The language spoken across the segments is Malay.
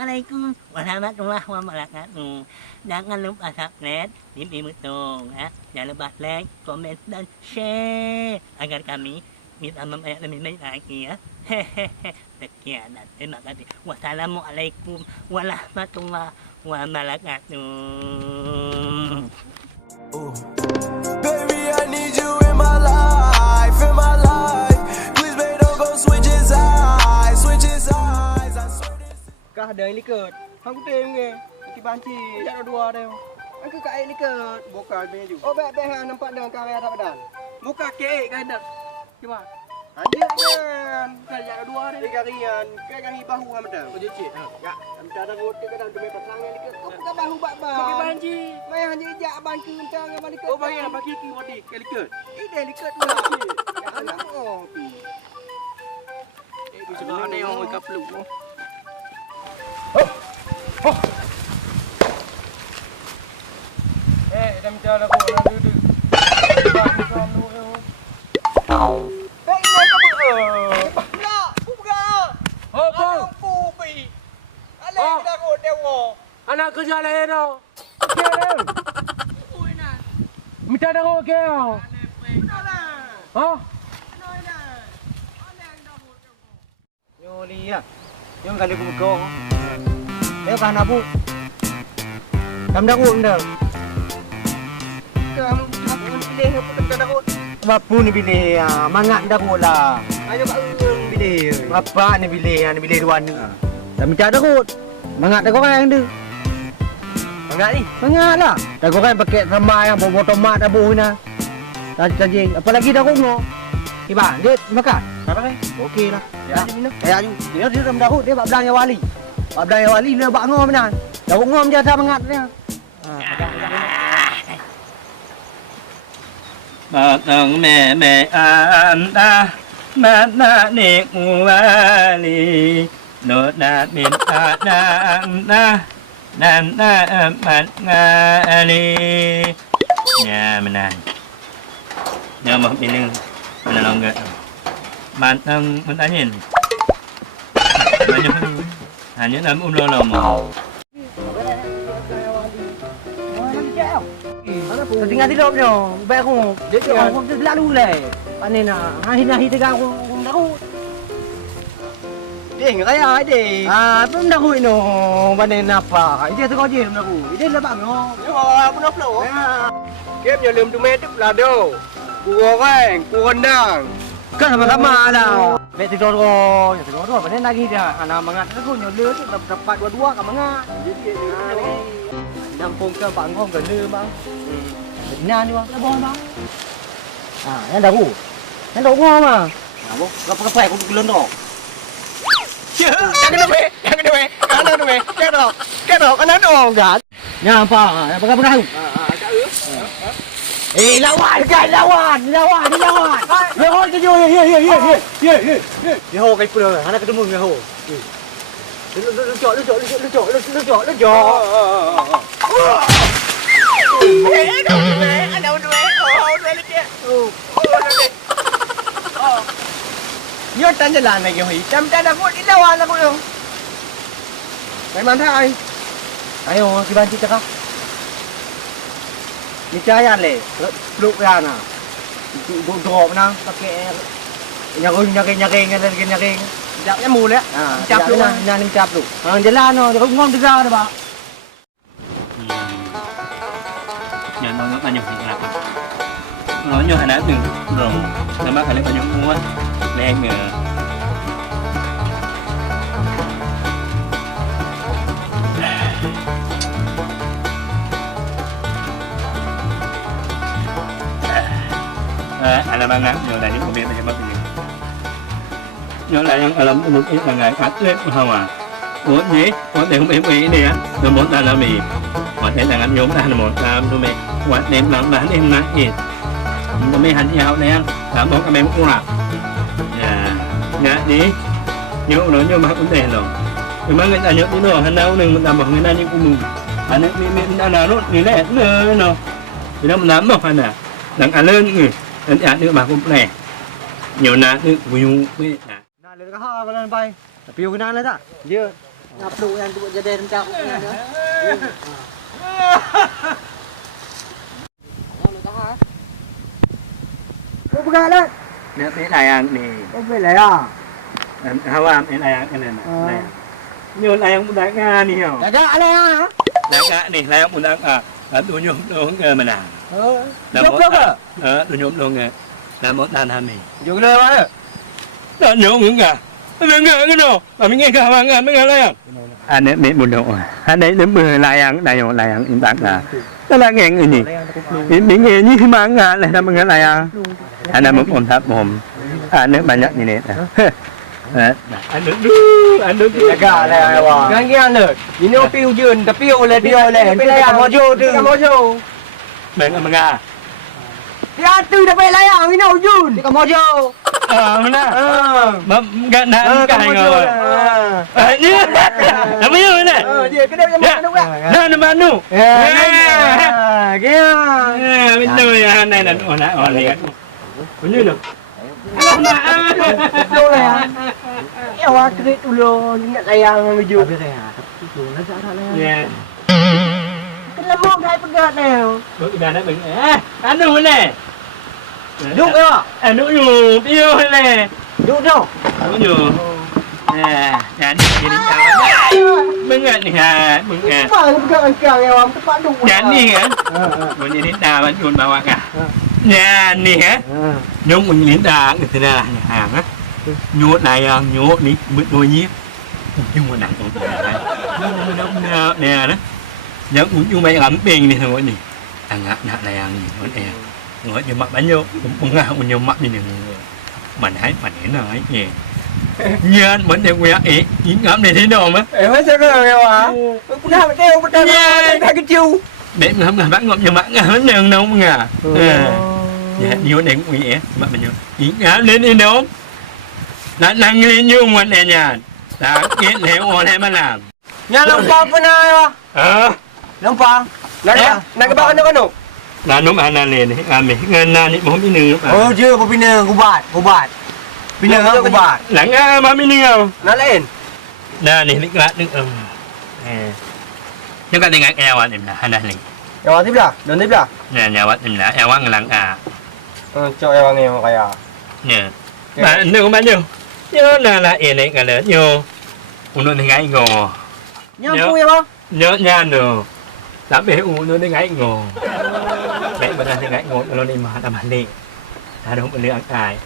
Assalamualaikum warahmatullahi wabarakatuh. Jangan lupa subscribe Mimpi Mutung. Jangan lupa like, komen, dan share agar kami bisa membayar lebih baik lagi ya. Sekian dan terima kasih. Wassalamualaikum warahmatullahi wabarakatuh. Baby, I need you in my life, in my life. Please, babe, don't go switching sides, switching sides. I swear this. Kah ada yang liket. Hang kuting ke. Iki banci, jak ada dua dia. Hang ke kai liket. Buka punya juga. Oh, baik-baik hang nampak dengan karya tak badan. Buka kek kan dak. Gimana? Anjir kan. Kan jak ada dua dia. Karian, kari bahu hang betul. Oh, jicit. Ya, amca ada rot kadang tu mai pasang yang liket. Kau buka bahu bak-bak. Pakai banci. Mai hang jak banci entang dengan liket. Oh, bagi nak bagi ki body ke liket. Dia liket tu. Ya, anak oh. Itu sebab ada yang mau kapluk. Dah minta dah kau nak duduk. Bang macam tu. Ini kau buka. Buka. Apa? Pupi. Alah dah kau dewa. Anak kerja lain tau. Okey. Oi nak. Minta dah kau okey tau. Ha? Yo lihat. Yang kali aku buka. Dia kan abu. Kamu dah kau dah. Kamu pilih apa kata dah kau? Apa ni pilih? Mangat dah kau lah. Ayo kat pilih. Apa ni pilih dua ni. Dah minta dah kau. Mangat dah kau kan dia. Mangat ni? Mangat lah. Dah kau kan pakai sambal yang bawa tomat dah buh ni. Tajing. Apa lagi dah kau no? Tiba, dia makan. Apa ni? Okey lah. Ya, minum. Ya, ju. Dia dah mendahut dia bab belanja wali. Bab belanja wali dia bab ngom benar. Dah ngom dia dah mangat dia. Batang meme anda mana ni wali no na min anda nanda amat ngali ya menan ya mau pilih mana longgar batang mentanyin banyak hanya dalam ulo lama. Tinggal tidur dia. Baik aku. Dia aku lalu lah. Panen nak. Hari tegang aku dah aku. Dia ngaya dia. Belum dah aku no. Panen apa? Dia tu kau je belum aku. Dia lepas no. Yo, aku nak flow. Game yang lem tu medip lah do. Kurang, kurang. Kan sama-sama dah. Baik tidur kau. Ya tidur dua. Panen lagi dia. Anak mangat aku nyoleh tu dapat dua-dua kat mangat. Jadi nampung ke bangkong ke le bang. Nah ni bang, dah bohong bang. Yang dah aku. Yang dah ngom ah. Bang, apa-apa aku gelon dok. Jangan dok. Kanan dok. Kanan dok kan. Nya apa? Apa aku? Lawan kan lawan. Lawan ke jo. Ye ho kai pula. Anak ketemu ye ho. Lu jok. Ada dua. Lagi. Yo tan jalan lagi hoi. Jam aku di lawan aku yo. Mai mana ai? Ayo si banci cakap. Ni cahaya le. Peluk ya na. Drop na pakai nyaring. Japnya mula. Cap lu lah. Jangan cap lu. Jalan no. Dia ngom tegak dah, Pak. Jangan banyak banyak kenapa? Nói anak tu, rồi, nama kalian banyak muat, leng. Alam banget, nyo dah ni komen macam apa ni? Nyo lah yang alam umum ini sangat atlet hawa. Ủa nhỉ? Ủa để không em nè, nó muốn ta là mì. Mà thấy là ngắn nhóm ta là một làm tụi mày. Quạt đem làm bán em nát gì. Tụi mày hành nhau nè, làm bóng các em cũng làm. Nhá đi. Nhớ nó nhớ mà cũng đèn rồi. Rồi mà người ta nhớ như nào, hắn nào nâng mình làm bằng người ta như cũng mừng. Hắn ấy mình đã nào nó người này nữa nó. Thì nó mình làm một phần à. Đằng ăn lên người. Hắn ăn nữa mà cũng nè. Nhiều nát nữa vui vui. Nah, le ka ha balan pai. Tapi yo kena lah tak? Dia ngập đủ ăn đủ giờ đêm trong nữa Cô bơ lên. Nếu thế này ăn thì Cô về lại à? how am thế này ăn cái này này. Nhiều này ông đã nghe đi hiểu. Đã ra lên hả? Đã nghe đi này ông đang đồ nhôm đồ mà nào. Dốc dốc à? Đồ nhôm đồ nghe. Là món đàn ham mì. Dừng lên á. Đó nhôm những cả. Đừng nghe cái nào. Mà mình nghe cả mà nghe mấy cái này à. Anh ấy mệt buồn đầu. Anh ấy đến bữa lại ăn im tặng là. Nó là nghe người gì? Mình nghe như mà ăn lại làm cái này à. Anh em muốn thắp mồm. Anh ấy banyak như này. Anh đứng Gà này à. Cái nghe được. Ini piu dừng, tapi oleh dia oleh. Pilih yang mojo tu. Yang mojo. Mình ở Nga. Dia tu dah pilih yang ini ujun. Yang mojo. Mana? Mà gần đã cái rồi. Như. Làm gì vậy này? Dia cái dia yang mana tu? Nó mà nu. Kia. Bên nơi này là ở này. Như được. Đâu này? Ewa kredit dulu ingat ayang menuju. Dạ. Cái lâm mông thay pegat nè. Bữa đàn đó mình ăn đủ này. Đúng không? Ăn đủ nhiều tiêu này. Đúng không? Đủ nhiều. Đàn đi chào. Mừng à, mừng à. Mà pegat angkang ewa tepat đúng. Đàn đi hả? Mình đi đến đà bạn chuồn vào cả. Nhà nè hả? Nhung mình đến đà người ta là nhà hàng á. Nhốt này nhốt đi bứt đôi nhí. Nhưng mà nặng còn nó nè đó. Nhớ cũng mày ấm tiền đi thôi nè. Thằng nặng này ăn gì nó nè. Ngồi cho mặt bánh vô, cũng ngao nhiều mặt đi nè. Mình hãy nói nhẹ. Nhớ mình đều quẹt ý, những ngắm này thế nào mà. Em mới sao cái nghèo à? Cũng nào đeo bắt cái chiêu. Để ngắm là bắt ngọc cho mặt ngắm đường đâu mà ngà. Dạ, vô đến quỷ ế, mặt mình vô. Những ngắm lên đi đâu. Đã năng lên vô mình nè nhà. Đã kết lẽo ổn hay mà làm. Nhà Long Phong bên ai à? Long Phong. Nè cái bác nó có nụ. Là nó mà lên mình ngân này không biết nữa. Chưa có pin nương của bạn. Pin nương của bạn. Lặng mà biết nữa. Nó lên. Nè này lịch lạ được. Nhưng cái này eo anh em là hai này. Eo tiếp ra, đừng tiếp ra. Nè nhà bạn em là eo ăn lặng à. Cho eo nghèo cái à. Nè. Mà đừng có bao nhiêu. Nhớ là ế này cả lớn nhiều. Uống nó ngay ngò. Nhớ vui không? Nhớ nha nữa. Đã bé uống nó ngay ngò. Mẹ bà ta ngay ngò nó đi mà ta mà đi. Ta đúng một lượng ai.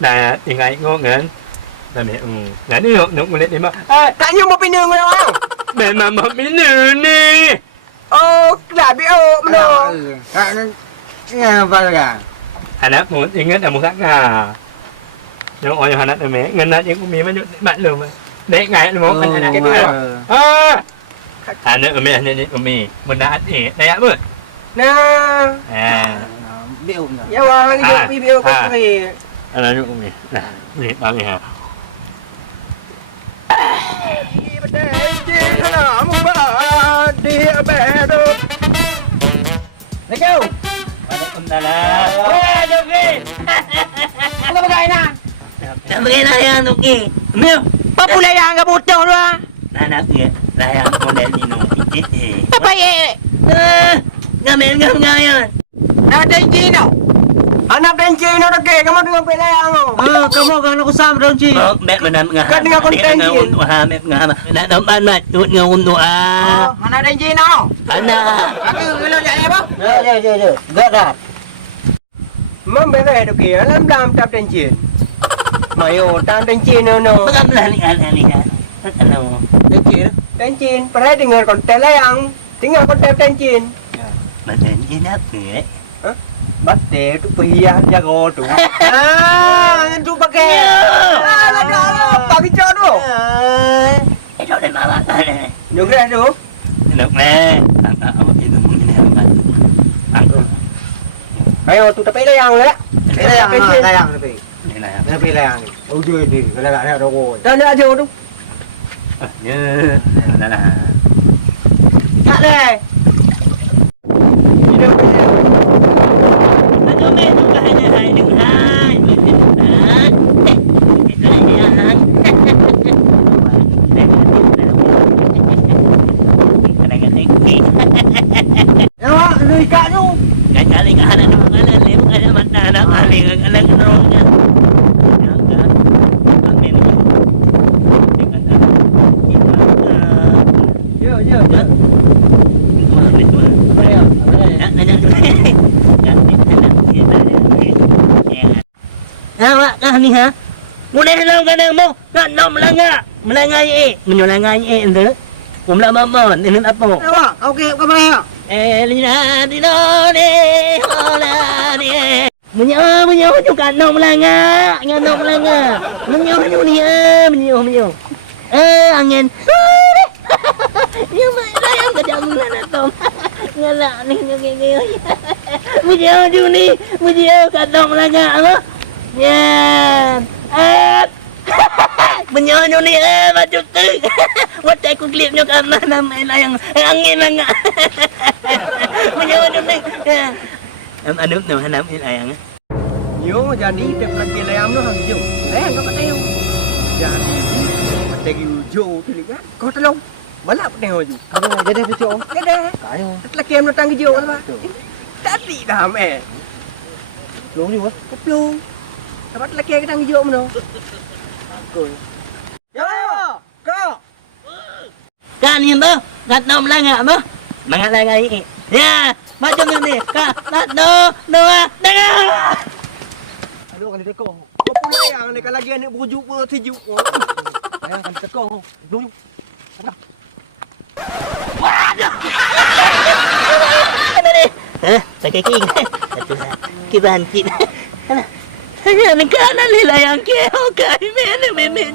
Là thì ngay ngò ngấn. Là mẹ là đi học nó cũng lên đi mà. Tại như một pin nương rồi không? Mẹ mà biết nữa đi. Là bị ôm nó. Nghe vào cả. Hà nát muốn thì ngất là một sắc à. Nhưng ôi hà nát là mẹ ngân nát những con mía mà bạn lừa mà. Đấy ngại là một cái này. Hà nát ở mẹ nên của mì mình đã ăn ế đây ạ bữa. Nè. Biểu nhỉ? Dạ vâng, cái biểu có gì? Anh nói của mì. Nè, bao nhiêu hả? Lấy kêu. Đà là. Ê, được đi. Ano ba kayo na? Sabagay na yan, okay. Mil, Papulayan ka po ito, ha? nanak niya. Layang ko dahil inuikit eh. Papay, Ngamen nga yan. Natin Gino. Hanap din Gino na kayo. Kamu dengan pilihan mo. Kamu kan ako sama daw, Chi. Bet manam nga. Kan nga konten nga Gin. unto ha, met nga. Nadaman mat, tuot nga unto Hanap din Gino. Ana. Aku ngelo ya ba? Yo. Garat. Mâm bé về được kìa lắm đam tập trên chiến. Mày ồ tan trên chiến no. Magamlan ni ha. Ano? Trên chiến. Trên chiến. Phải tinggal kon telayang. Tinggal kon tep trên chiến. Madan inap ni. Bắt để tụi pia jago tụi. Tụi pakai. Pakai cho đâu? Ito din mama. Được ra được. Được nè. Ang ito mo ginagawa. Ang Ayo tụi tập lấy ăn đấy. Lấy ăn đi. Đây là Lấy pilihan. Ôi giời đi, cái là đâu rồi. Đó nữa chưa đúng. Nhớ là Cắt đây. Đi đâu bây giờ? Ano meron ka hai ng hai? Ito na yan. anak kali anak nongnya. Ya kan. Amin. Dengan kita. Ya, ya, ya. Itu. Apa ya? Nanya dulu. Ya, anak kita ya. Awak kah ni ha? Mulai lang kadang mo, kan nom langa. Melangai menyolangai ente.ผมละมาบ่นี่apa? Awak, okey, apa ya? Elina dino de hola de. Menyo juga nom langa, nom langa. Menyo ni menyo. Angin. Ya mana yang kejam na tom. Ngala ni ngenge. Menyo ni, menyo kat nom langa apa? Ya. Menyo ni baju tu. Wat aku klipnya karena nama yang angin langa. Menyo ni. Anu nama nama yang. Yo, jadi dia pergi layam tu hang jo. Kau kata yo. Jadi pergi jo tu kan. Kau tolong. Balap tengok jo. Kau jadi tu jo. Ada. Kayo. Lagi yang datang jo apa? Tadi dah Belum juga. Belum. Dapat lagi yang datang jo mana? Aku. Yo, kau. Kan yang tu, kat nom langa apa? Mangat langa ini. Ya, macam ni. Kat dua, dengar. Aduh, kan teko. Kau pula yang ni kalau lagi ni bujuk pun tijuk. Ayah kan teko. Dulu. Ada ni. Pakai king. Satu kiban kin. Ni kan ni layang ke. Okey, mene.